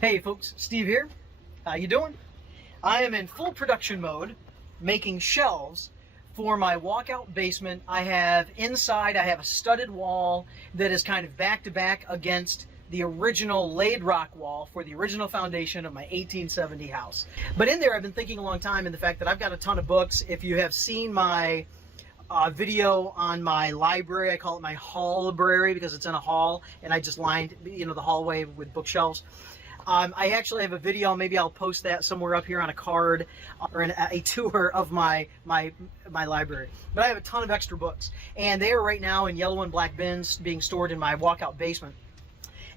Hey folks, Steve here. How you doing? I am in full production mode making shelves for my walkout basement. I have a studded wall that is kind of back to back against the original laid rock wall for the original foundation of my 1870 house. But in there I've been thinking a long time, in the fact that I've got a ton of books. If you have seen my video on my library, I call it my hall-library because it's in a hall and I just lined the hallway with bookshelves. I actually have a video, maybe I'll post that somewhere up here on a card or a tour of my library. But I have a ton of extra books, and they are right now in yellow and black bins being stored in my walkout basement.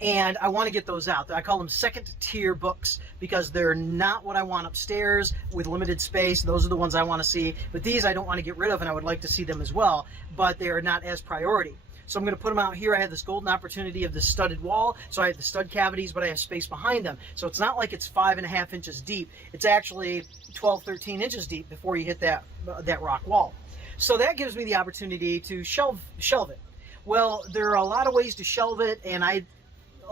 And I want to get those out. I call them second tier books because they're not what I want upstairs with limited space. Those are the ones I want to see. But these I don't want to get rid of, and I would like to see them as well, but they are not as priority. So I'm going to put them out here. I have this golden opportunity of this studded wall, so I have the stud cavities, but I have space behind them. So it's not like it's 5.5 inches deep. It's actually 12, 13 inches deep before you hit that rock wall. So that gives me the opportunity to shelve it. Well, there are a lot of ways to shelve it, and a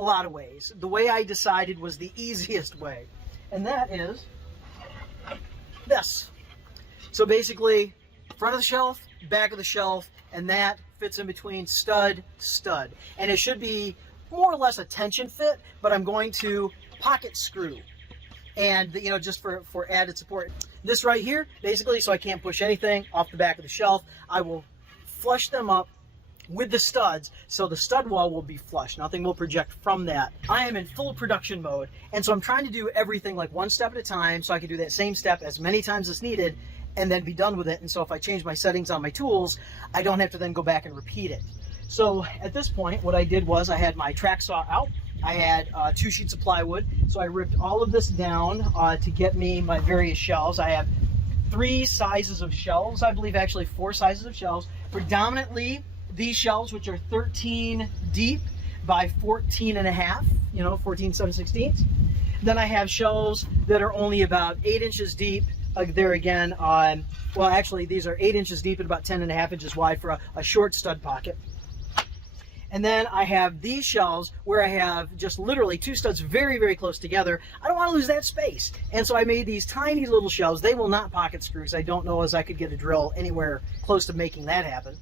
lot of ways. The way I decided was the easiest way, and that is this. So basically, front of the shelf, back of the shelf, and that fits in between stud. And it should be more or less a tension fit, but I'm going to pocket screw, and just for added support. This right here, basically, so I can't push anything off the back of the shelf, I will flush them up with the studs, so the stud wall will be flush. Nothing will project from that. I am in full production mode, and so I'm trying to do everything like one step at a time, so I can do that same step as many times as needed and then be done with it. And so if I change my settings on my tools, I don't have to then go back and repeat it. So at this point, what I did was I had my track saw out. I had 2 sheets of plywood, so I ripped all of this down to get me my various shelves. I have 3 sizes of shelves, I believe actually 4 sizes of shelves. Predominantly these shelves, which are 13 deep by 14.5, 14 7/16. Then I have shelves that are only about 8 inches deep. There again, well actually these are 8 inches deep and about 10.5 inches wide for a short stud pocket. And then I have these shelves where I have just literally 2 studs very, very close together. I don't want to lose that space. And so I made these tiny little shelves. They will not pocket screws. I don't know as I could get a drill anywhere close to making that happen.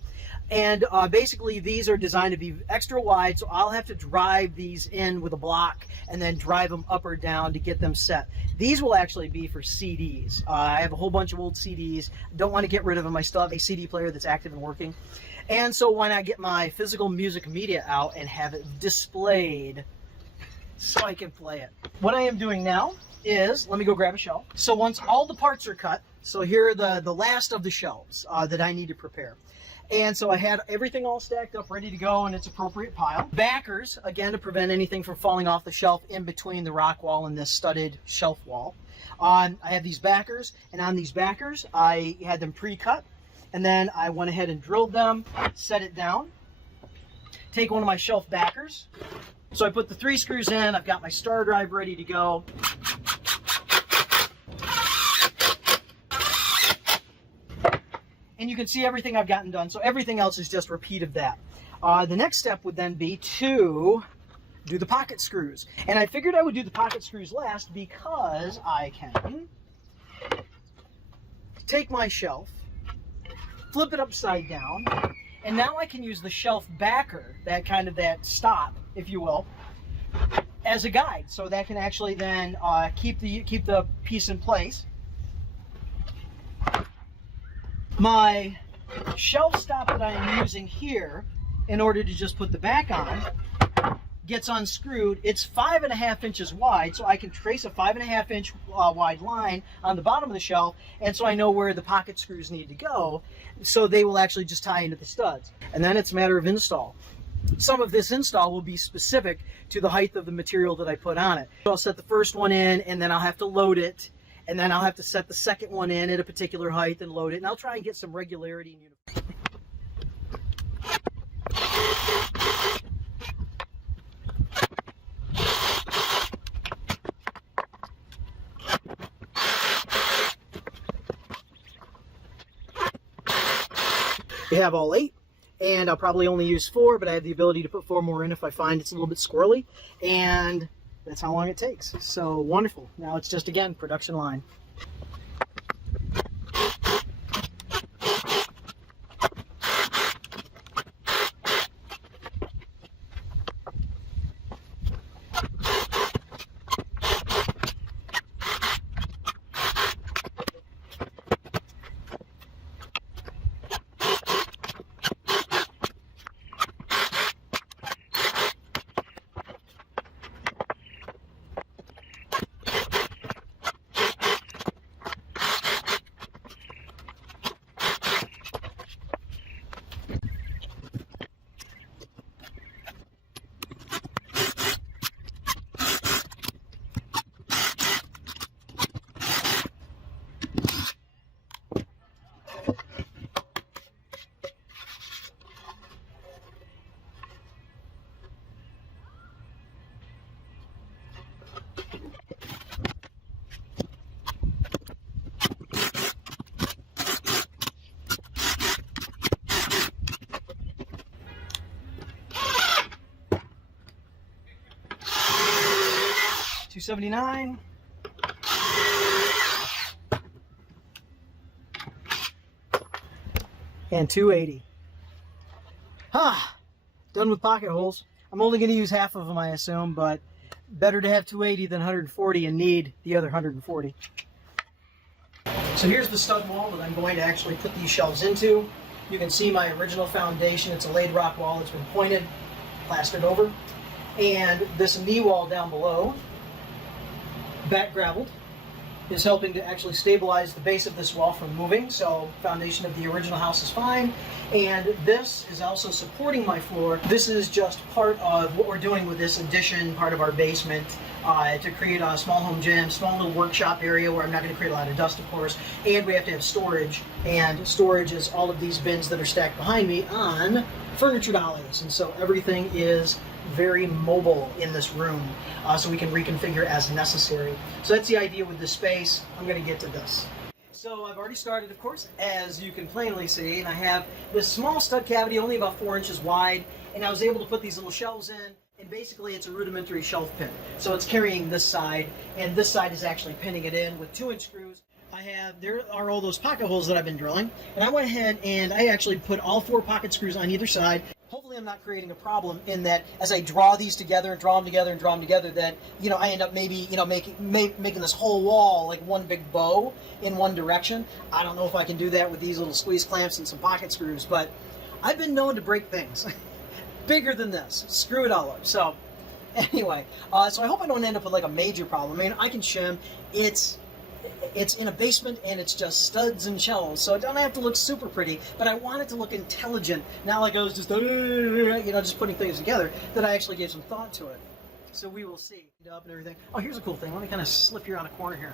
And basically these are designed to be extra wide, so I'll have to drive these in with a block and then drive them up or down to get them set. These will actually be for CDs. I have a whole bunch of old CDs. Don't want to get rid of them. I still have a CD player that's active and working. And so why not get my physical music media out and have it displayed so I can play it. What I am doing now is, let me go grab a shelf. So once all the parts are cut, so here are the last of the shelves that I need to prepare. And so I had everything all stacked up, ready to go in its appropriate pile. Backers, again, to prevent anything from falling off the shelf in between the rock wall and this studded shelf wall. I have these backers, and on these backers, I had them pre-cut, and then I went ahead and drilled them, set it down, take one of my shelf backers. So I put the 3 screws in, I've got my star drive ready to go. And you can see everything I've gotten done. So everything else is just a repeat of that. The next step would then be to do the pocket screws. And I figured I would do the pocket screws last because I can take my shelf, flip it upside down, and now I can use the shelf backer, that stop, if you will, as a guide. So that can actually then keep the piece in place. My shelf stop that I am using here, in order to just put the back on, gets unscrewed. It's 5.5 inches wide, so I can trace a 5.5 inch wide line on the bottom of the shelf, and so I know where the pocket screws need to go, so they will actually just tie into the studs. And then it's a matter of install. Some of this install will be specific to the height of the material that I put on it. So I'll set the first one in, and then I'll have to load it, and then I'll have to set the second one in at a particular height and load it, and I'll try and get some regularity and uniformity. We have all 8, and I'll probably only use 4, but I have the ability to put 4 more in if I find it's a little bit squirrely. And that's how long it takes. So wonderful. Now it's just, again, production line. $279. And $280. Done with pocket holes. I'm only going to use half of them, I assume, but better to have $280 than $140 and need the other $140. So here's the stud wall that I'm going to actually put these shelves into. You can see my original foundation. It's a laid rock wall that's been pointed, plastered over. And this knee wall down below, back gravelled, is helping to actually stabilize the base of this wall from moving. So foundation of the original house is fine. And this is also supporting my floor. This is just part of what we're doing with this addition, part of our basement, to create a small home gym, small little workshop area where I'm not going to create a lot of dust, of course. And we have to have storage. And storage is all of these bins that are stacked behind me on furniture dollies. And so everything is very mobile in this room, so we can reconfigure as necessary. So that's the idea with this space. I'm going to get to this. So I've already started, of course, as you can plainly see, and I have this small stud cavity, only about 4 inches wide, and I was able to put these little shelves in, and basically it's a rudimentary shelf pin. So it's carrying this side, and this side is actually pinning it in with 2-inch screws. There are all those pocket holes that I've been drilling, and I went ahead and I actually put all 4 pocket screws on either side. Hopefully I'm not creating a problem in that as I draw these together and draw them together and draw them together, that, you know, I end up maybe, you know, making this whole wall like one big bow in one direction. I don't know if I can do that with these little squeeze clamps and some pocket screws, but I've been known to break things bigger than this. Screw it all up. So anyway, so I hope I don't end up with like a major problem. I mean, I can shim. It's in a basement and it's just studs and shelves, so it doesn't have to look super pretty, but I want it to look intelligent, not like I was just, you know, just putting things together, that I actually gave some thought to it. So we will see. Up and everything. Oh, here's a cool thing. Let me kind of slip you around a corner here.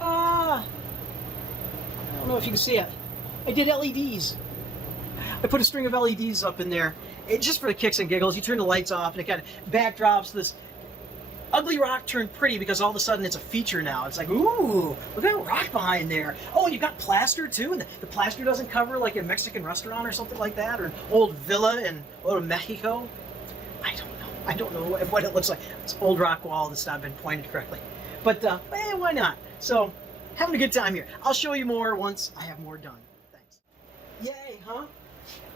I don't know if you can see it. I did LEDs. I put a string of LEDs up in there, just for the kicks and giggles. You turn the lights off and it kind of backdrops this ugly rock turned pretty because all of a sudden it's a feature now. It's like, ooh, look at that rock behind there. Oh, and you've got plaster too, and the plaster doesn't cover like a Mexican restaurant or something like that, or an old villa in Mexico. I don't know what it looks like. It's an old rock wall that's not been pointed correctly. But why not? So, having a good time here. I'll show you more once I have more done. Thanks. Yay, huh?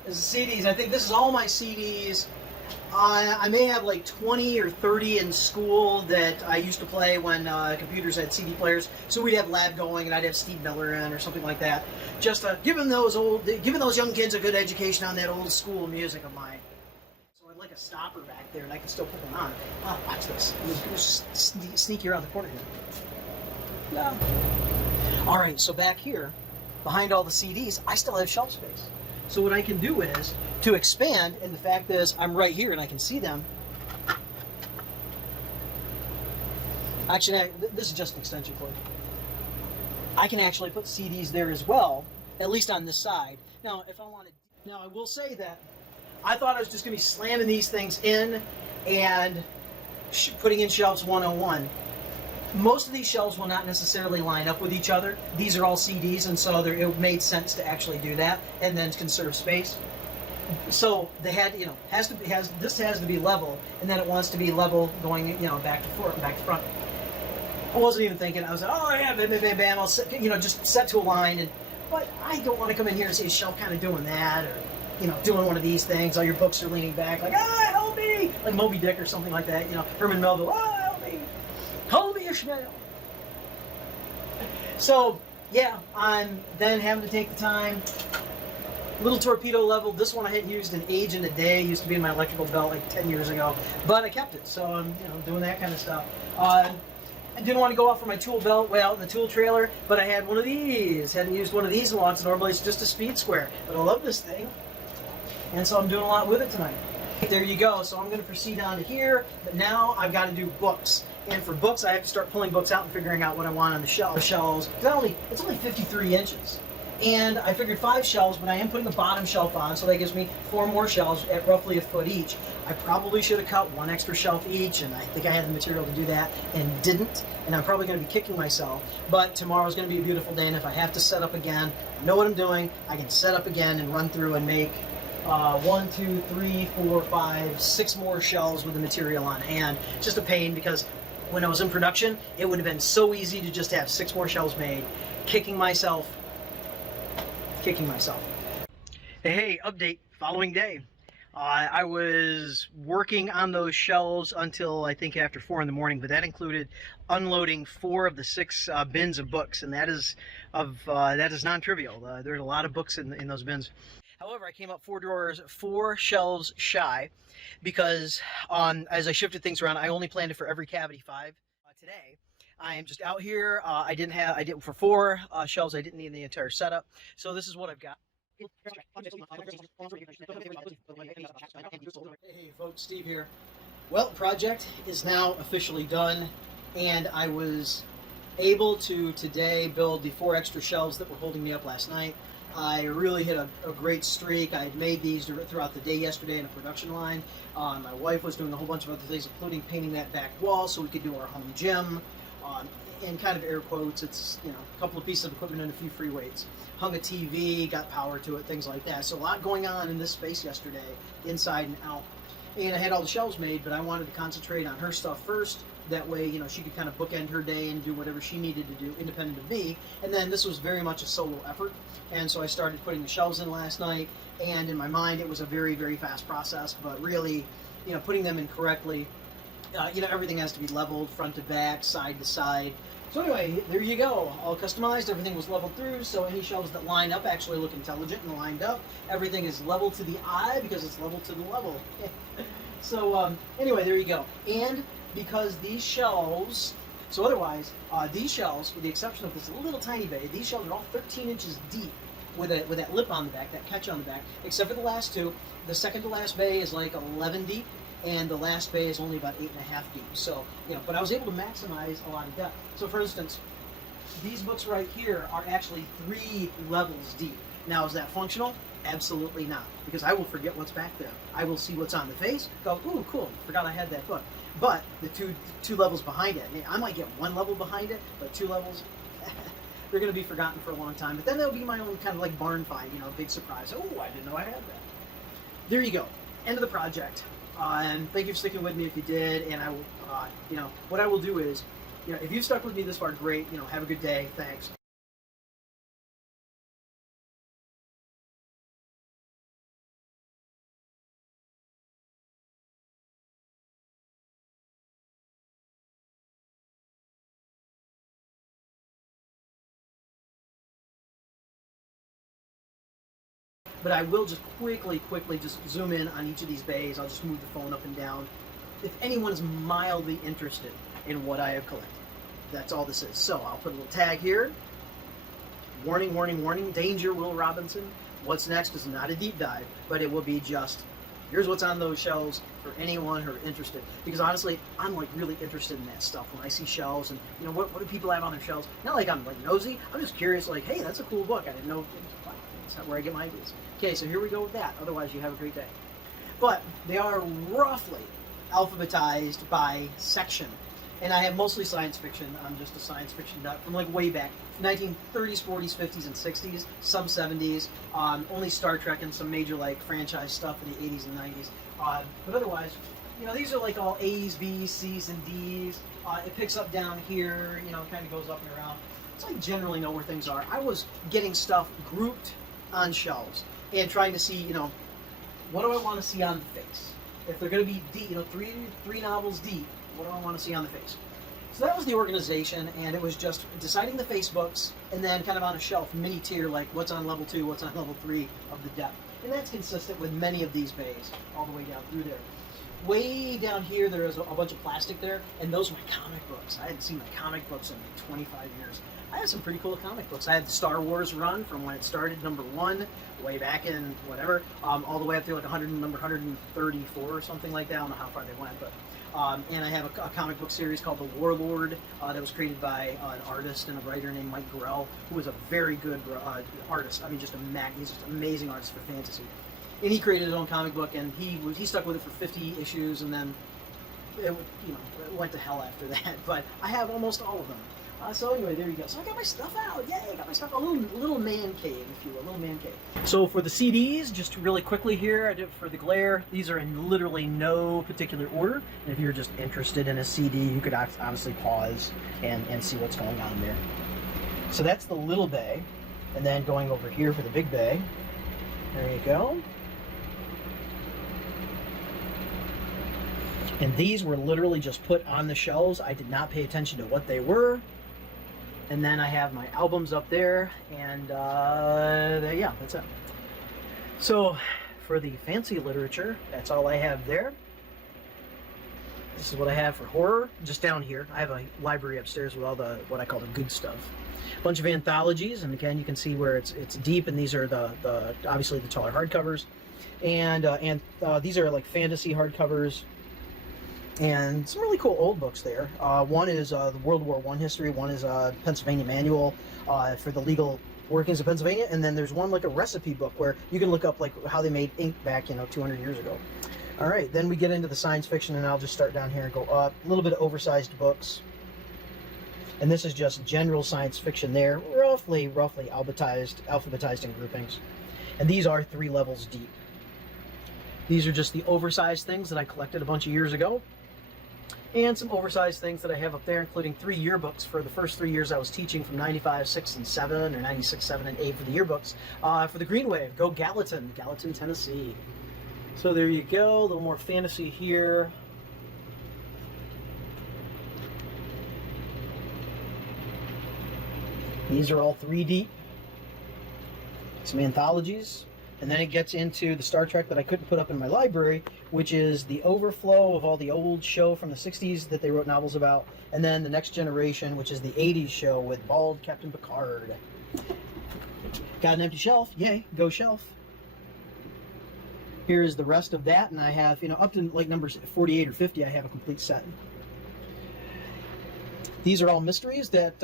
This is CDs. I think this is all my CDs. I may have like 20 or 30 in school that I used to play when computers had CD players. So we'd have Lab going, and I'd have Steve Miller in or something like that. Just giving those young kids a good education on that old school music of mine. So I'd like a stopper back there, and I can still put them on. Oh, watch this. I'm just sneak you around the corner here. Yeah. All right, so back here, behind all the CDs, I still have shelf space. So what I can do is, to expand, and the fact is I'm right here and I can see them. Actually, this is just an extension cord. I can actually put CDs there as well, at least on this side. Now, if I wanted, now I will say that I thought I was just going to be slamming these things in and putting in shelves 101. Most of these shelves will not necessarily line up with each other. These are all CDs, and so it made sense to actually do that and then conserve space. So they had, this has to be level, and then it wants to be level going, back to front. I wasn't even thinking. I was like, oh yeah, bam, bam, bam, bam. I'll set, just set to a line. But I don't want to come in here and see a shelf kind of doing that, or doing one of these things. All your books are leaning back, like help me, like Moby Dick or something like that. Herman Melville, help me, Ishmael. So yeah, I'm then having to take the time. Little torpedo level. This one I hadn't used in age and a day. It used to be in my electrical belt like 10 years ago, but I kept it. So I'm doing that kind of stuff. I didn't want to go off for my tool belt way out in the tool trailer, but I had one of these. Hadn't used one of these in a long time. Normally it's just a speed square, but I love this thing, and so I'm doing a lot with it tonight. There you go. So I'm going to proceed on to here, but now I've got to do books. And for books, I have to start pulling books out and figuring out what I want on the shelves. It's only 53 inches. And I figured 5 shelves, but I am putting a bottom shelf on, so that gives me 4 more shelves at roughly a foot each. I probably should have cut 1 extra shelf each, and I think I had the material to do that and didn't. And I'm probably going to be kicking myself. But tomorrow's going to be a beautiful day, and if I have to set up again, I know what I'm doing. I can set up again and run through and make 1, 2, 3, 4, 5, 6 more shelves with the material on hand. It's just a pain because when I was in production, it would have been so easy to just have 6 more shelves made. Kicking myself. Hey, update, following day. I was working on those shelves until I think after 4 in the morning, but that included unloading 4 of the 6 bins of books, and that is non-trivial. There's a lot of books in those bins. However, I came up 4 drawers, 4 shelves shy, because as I shifted things around, I only planned it for every cavity 5. Today, I am just out here. I didn't for 4 shelves. I didn't need the entire setup. So this is what I've got. Hey folks, Steve here. Well, the project is now officially done, and I was able to today build the 4 extra shelves that were holding me up last night. I really hit a great streak. I had made these throughout the day yesterday in a production line. My wife was doing a whole bunch of other things, including painting that back wall so we could do our home gym. In kind of air quotes, it's a couple of pieces of equipment and a few free weights. Hung a TV, got power to it, things like that. So a lot going on in this space yesterday, inside and out. And I had all the shelves made, but I wanted to concentrate on her stuff first. That way, she could kind of bookend her day and do whatever she needed to do, independent of me. And then this was very much a solo effort. And so I started putting the shelves in last night. And in my mind, it was a very, very fast process. But really, putting them in correctly, everything has to be leveled front to back, side to side. So anyway, there you go. All customized. Everything was leveled through. So any shelves that line up actually look intelligent and lined up. Everything is level to the eye because it's level to the level. So anyway, there you go. And because these shelves, these shelves, with the exception of this little tiny bay, these shelves are all 13 inches deep with that lip on the back, that catch on the back, except for the last 2. The second to last bay is like 11 deep, and the last bay is only about 8.5 deep. So, but I was able to maximize a lot of depth. So for instance, these books right here are actually 3 levels deep. Now, is that functional? Absolutely not, because I will forget what's back there. I will see what's on the face, go, ooh, cool, forgot I had that book. But the two levels behind it, I might get 1 level behind it, but 2 levels, they're going to be forgotten for a long time. But then that'll be my own kind of like barn find, big surprise. Oh, I didn't know I had that. There you go. End of the project. And thank you for sticking with me if you did. And I will, what I will do is, if you've stuck with me this far, great. Have a good day. Thanks. But I will just quickly just zoom in on each of these bays. I'll just move the phone up and down. If anyone is mildly interested in what I have collected, that's all this is. So I'll put a little tag here. Warning, warning, warning, danger, Will Robinson. What's next is not a deep dive, but it will be just, here's what's on those shelves for anyone who are interested. Because honestly, I'm like really interested in that stuff when I see shelves and what do people have on their shelves? Not like I'm like nosy, I'm just curious like, hey, that's a cool book. I didn't know. That's not where I get my ideas. Okay, so here we go with that. Otherwise, you have a great day. But they are roughly alphabetized by section. And I have mostly science fiction. I'm just a science fiction nut from like way back, 1930s, 40s, 50s, and 60s, some 70s. Only Star Trek and some major like franchise stuff in the 80s and 90s. But otherwise, you know, these are like all A's, B's, C's, and D's. It picks up down here, you know, it kind of goes up and around. So I generally know where things are. I was getting stuff grouped on shelves and trying to see, you know, what do I want to see on the face? If they're going to be deep, you know, three novels deep, what do I want to see on the face? So that was the organization, and it was just deciding the face books, and then kind of on a shelf, mini tier, like what's on level 2, what's on level 3 of the depth. And that's consistent with many of these bays, all the way down through there. Way down here, there is a bunch of plastic there, and those were my comic books. I hadn't seen my comic books in like 25 years. I had some pretty cool comic books. I had the Star Wars run from when it started, #1, way back in whatever, all the way up to like number 134 or something like that. I don't know how far they went, but and I have a comic book series called The Warlord that was created by an artist and a writer named Mike Grell, who was a very good artist. I mean, he's just an amazing artist for fantasy. And he created his own comic book, and he stuck with it for 50 issues, and then it went to hell after that. But I have almost all of them. So anyway, there you go. So I got my stuff out. Yay, I got my stuff. A little man cave, if you will, a little man cave. So for the CDs, just really quickly here, I did for the glare. These are in literally no particular order. And if you're just interested in a CD, you could honestly pause and see what's going on there. So that's the little bay. And then going over here for the big bay. There you go. And these were literally just put on the shelves. I did not pay attention to what they were. And then I have my albums up there, and yeah, that's it. So for the fancy literature, that's all I have there. This is what I have for horror, just down here. I have a library upstairs with all the, what I call the good stuff. A bunch of anthologies, and again, you can see where it's deep, and these are the obviously the taller hardcovers. And these are like fantasy hardcovers. And some really cool old books there. One is the World War I history. One is Pennsylvania Manual for the legal workings of Pennsylvania. And then there's one like a recipe book where you can look up like how they made ink back, 200 years ago. All right, then we get into the science fiction, and I'll just start down here and go up. A little bit of oversized books. And this is just general science fiction there, roughly alphabetized in groupings. And these are 3 levels deep. These are just the oversized things that I collected a bunch of years ago. And some oversized things that I have up there, including 3 yearbooks for the first 3 years I was teaching, from 95, 6, and 7, or 96, 7, and 8 for the yearbooks. For the Green Wave, go Gallatin, Tennessee. So there you go, a little more fantasy here. These are all 3 deep. Some anthologies. And then it gets into the Star Trek that I couldn't put up in my library, which is the overflow of all the old show from the 60s that they wrote novels about, and then the Next Generation, which is the 80s show with bald Captain Picard. Got an empty shelf. Yay, go shelf. Here is the rest of that, and I have, up to like numbers 48 or 50, I have a complete set. These are all mysteries that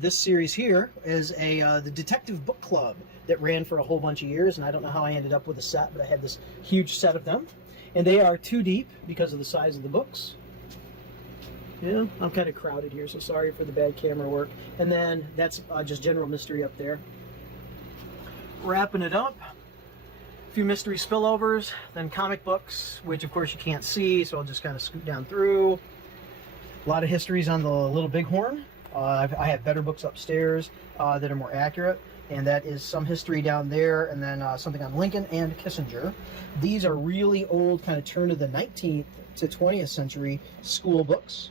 this series here is the Detective Book Club that ran for a whole bunch of years, and I don't know how I ended up with a set, but I had this huge set of them. And they are 2 deep because of the size of the books. Yeah, I'm kind of crowded here, so sorry for the bad camera work. And then that's just general mystery up there. Wrapping it up. A few mystery spillovers, then comic books, which of course you can't see, so I'll just kind of scoot down through. A lot of histories on the Little Bighorn. I have better books upstairs that are more accurate, and that is some history down there, and then something on Lincoln and Kissinger. These are really old, kind of turn of the 19th to 20th century school books.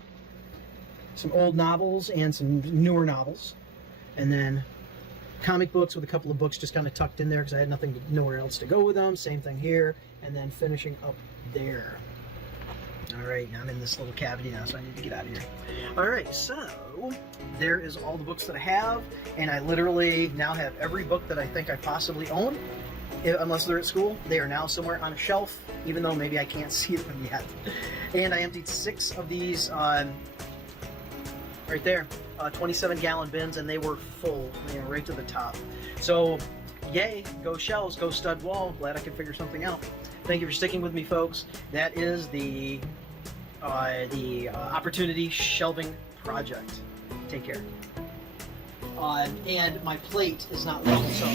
Some old novels and some newer novels. And then comic books with a couple of books just kind of tucked in there because I had nowhere else to go with them. Same thing here, and then finishing up there. All right, I'm in this little cavity now, so I need to get out of here. All right, so there is all the books that I have, and I literally now have every book that I think I possibly own, unless they're at school. They are now somewhere on a shelf, even though maybe I can't see them yet. And I emptied 6 of these right there, 27-gallon bins, and they were full, right to the top. So, yay, go shelves, go stud wall. Glad I could figure something out. Thank you for sticking with me, folks. That is the the Opportunity Shelving Project. Take care. And my plate is not level, so